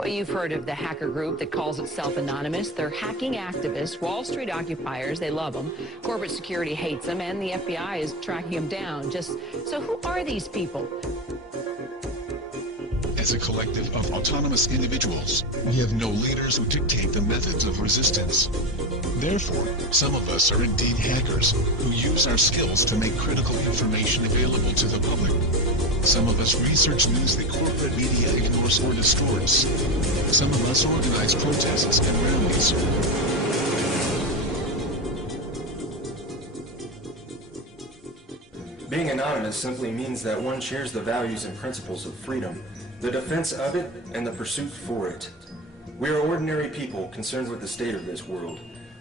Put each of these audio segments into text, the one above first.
Well, you've heard of the hacker group that calls itself Anonymous. They're hacking activists, Wall Street occupiers. They love them. Corporate security hates them, and the FBI is tracking them down. So who are these people? As a collective of autonomous individuals, we have no leaders who dictate the methods of resistance. Therefore, some of us are indeed hackers who use our skills to make critical information available to the public. Some of us research news that corporate media ignores or distorts. Some of us organize protests and rallies. Being anonymous simply means that one shares the values and principles of freedom, the defense of it, and the pursuit for it. We are ordinary people concerned with the state of this world.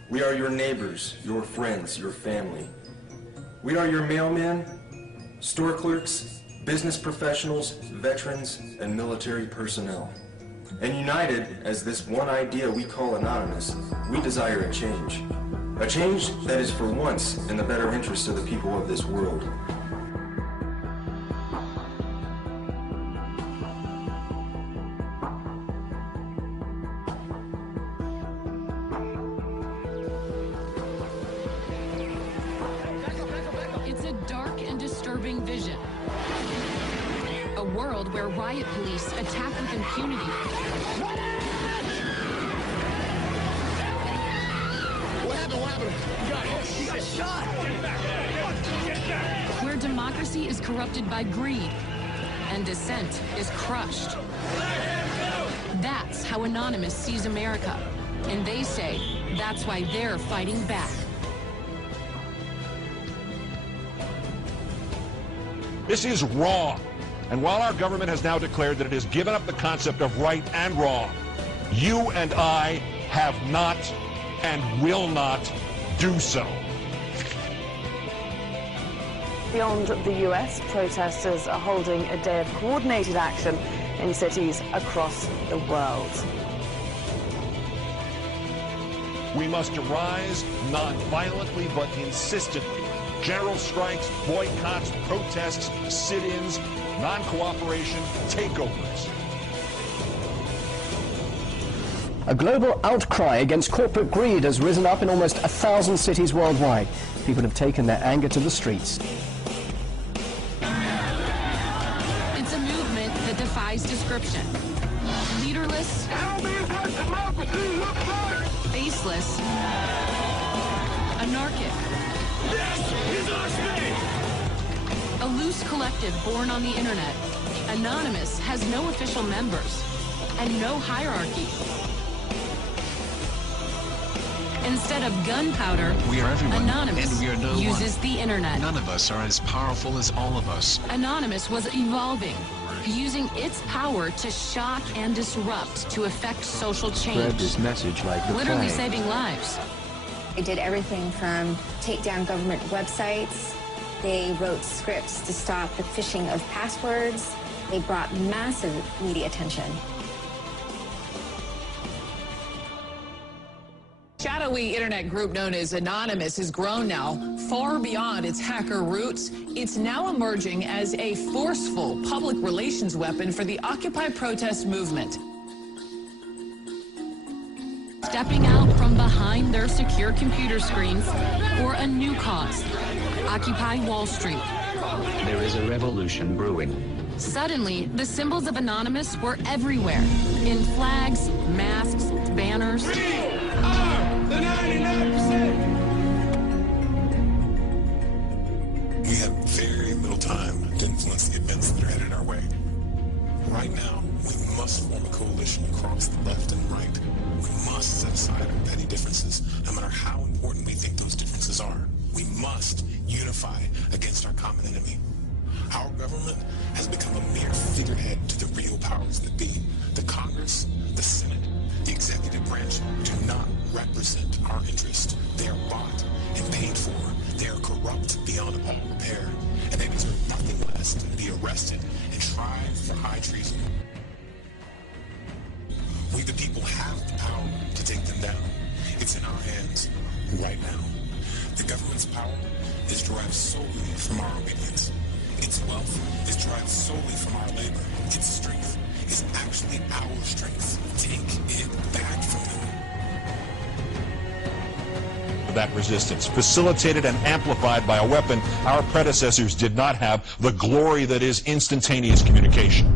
We are your neighbors, your friends, your family. We are your mailmen, store clerks, business professionals, veterans, and military personnel. And united as this one idea we call anonymous, we desire a change. A change that is for once in the better interest of the people of this world. It's a dark and disturbing vision. A world where riot police attack with impunity. What happened? You got shot! Get back! Where democracy is corrupted by greed and dissent is crushed. That's how Anonymous sees America. And they say that's why they're fighting back. This is wrong. And while our government has now declared that it has given up the concept of right and wrong, you and I have not and will not do so. Beyond the US, protesters are holding a day of coordinated action in cities across the world. We must rise not violently but insistently. General strikes, boycotts, protests, sit-ins, non-cooperation, takeovers. A global outcry against corporate greed has risen up in almost 1,000 cities worldwide. People have taken their anger to the streets. It's a movement that defies description. Leaderless, faceless, anarchic. This is our space! A loose collective born on the internet, Anonymous has no official members and no hierarchy. Instead of gunpowder, We are everyone, Anonymous and we are no uses one. the internet. None of us are as powerful as all of us. Anonymous was evolving, using its power to shock and disrupt to effect social change. Spread this message like the Literally plague. saving lives. They did everything from take down government websites. They wrote scripts to stop the phishing of passwords. They brought massive media attention. Shadowy internet group known as Anonymous has grown now far beyond its hacker roots. It's now emerging as a forceful public relations weapon for the Occupy protest movement. Stepping out from behind their secure computer screens for a new cause, Occupy Wall Street. There is a revolution brewing. Suddenly, the symbols of Anonymous were everywhere, in flags, masks, banners. We are the 99%! We have very little time to influence the events that are headed our way. Right now, we must form a coalition across the left and right. We must set aside our petty differences, no matter how important we think those differences are. We must unify against our common enemy. Our government has become a mere figurehead to the real powers that be. The Congress, the Senate, the executive branch do not represent our interest. They are bought and paid for. They are corrupt beyond all repair, and they deserve nothing less than to be arrested and tried for high treason. We the people have the power to take them down. It's in our hands right now. The government's power is derived solely from our obedience. Its wealth is derived solely from our labor. Its strength is actually our strength. that resistance, facilitated and amplified by a weapon our predecessors did not have, the glory that is instantaneous communication.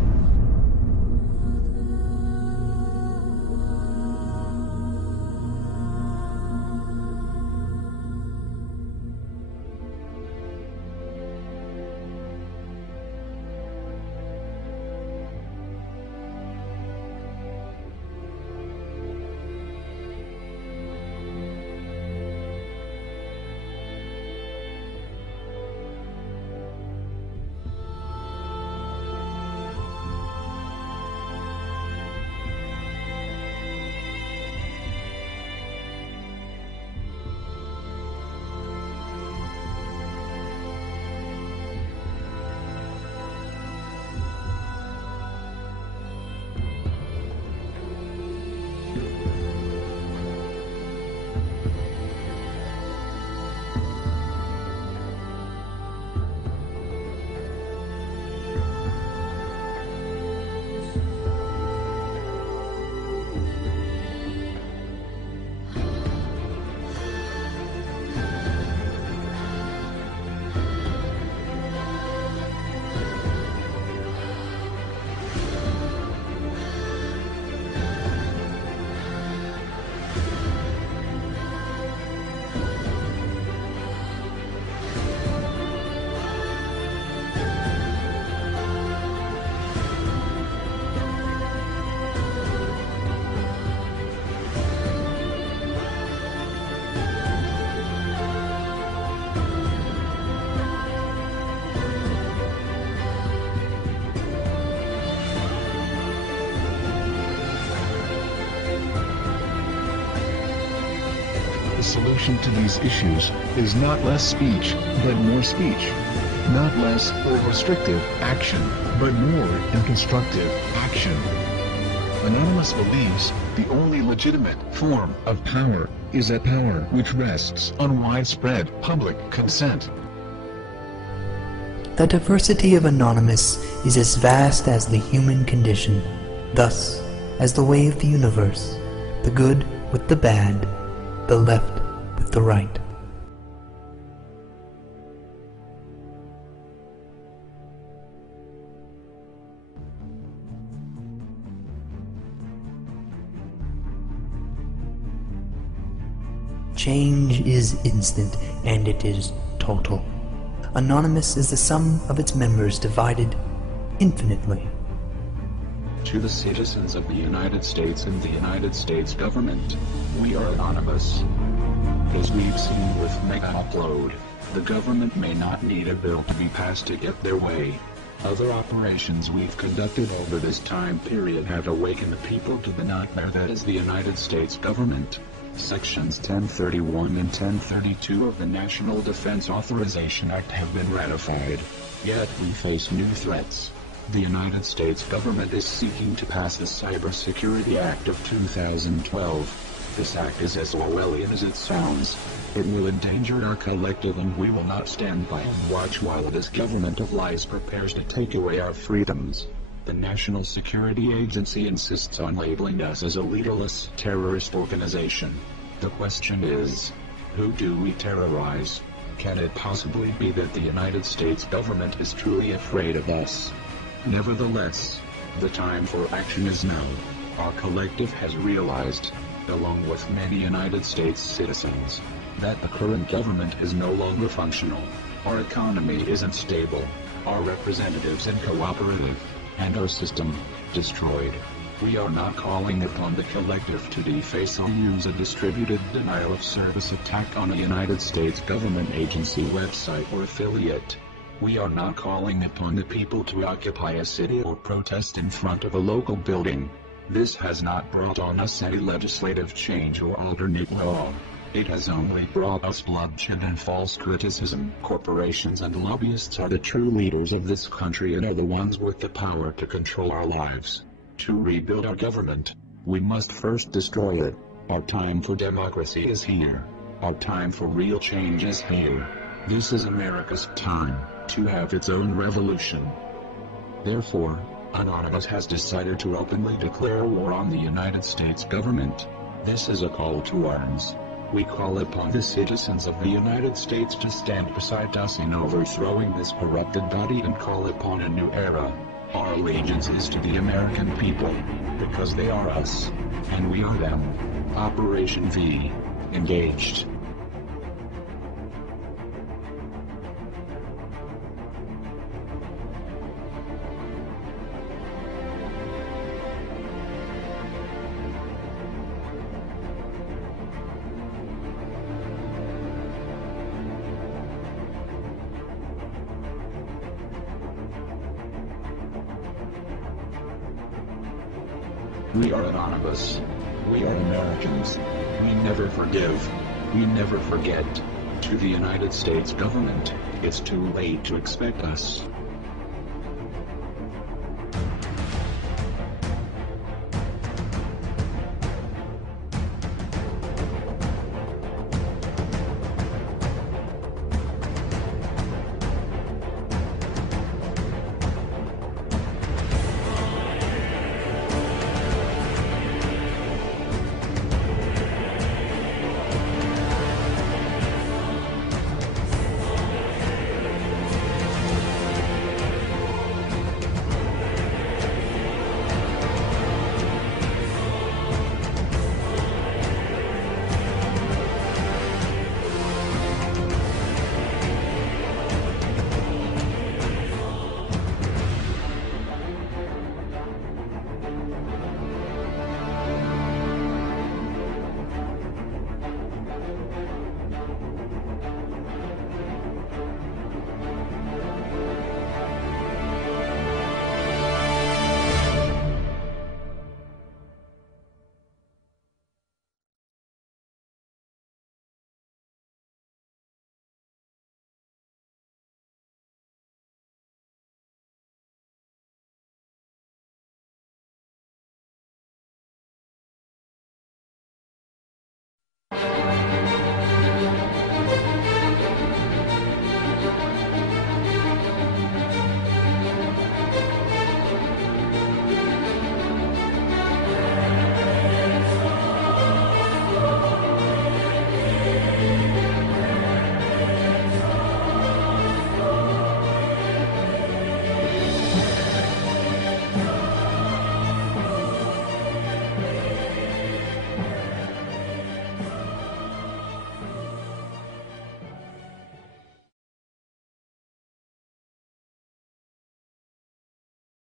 The solution to these issues is not less speech, but more speech. Not less or restrictive action, but more and constructive action. Anonymous believes the only legitimate form of power is a power which rests on widespread public consent. The diversity of Anonymous is as vast as the human condition, thus, as the way of the universe, the good with the bad, the left with the right. Change is instant, and it is total. Anonymous is the sum of its members divided infinitely. To the citizens of the United States and the United States government, we are anonymous. As we've seen with Mega Upload, the government may not need a bill to be passed to get their way. Other operations we've conducted over this time period have awakened the people to the nightmare that is the United States government. Sections 1031 and 1032 of the National Defense Authorization Act have been ratified. Yet we face new threats. The United States government is seeking to pass the Cybersecurity Act of 2012. This act is as Orwellian as it sounds. It will endanger our collective, and we will not stand by and watch while this government of lies prepares to take away our freedoms. The National Security Agency insists on labeling us as a leaderless terrorist organization. The question is, who do we terrorize? Can it possibly be that the United States government is truly afraid of us? Nevertheless, the time for action is now. Our collective has realized, along with many United States citizens, that the current government is no longer functional. Our economy isn't stable, our representatives uncooperative, and our system destroyed. We are not calling upon the collective to deface or use a distributed denial of service attack on a United States government agency, website, or affiliate. We are not calling upon the people to occupy a city or protest in front of a local building. This has not brought on us any legislative change or alternate law. It has only brought us bloodshed and false criticism. Corporations and lobbyists are the true leaders of this country and are the ones with the power to control our lives. To rebuild our government, we must first destroy it. Our time for democracy is here. Our time for real change is here. This is America's time to have its own revolution. Therefore, Anonymous has decided to openly declare war on the United States government. This is a call to arms. We call upon the citizens of the United States to stand beside us in overthrowing this corrupted body and call upon a new era. Our allegiance is to the American people, because they are us, and we are them. Operation V. Engaged. We are anonymous. We are Americans. We never forgive. We never forget. To the United States government, it's too late to expect us.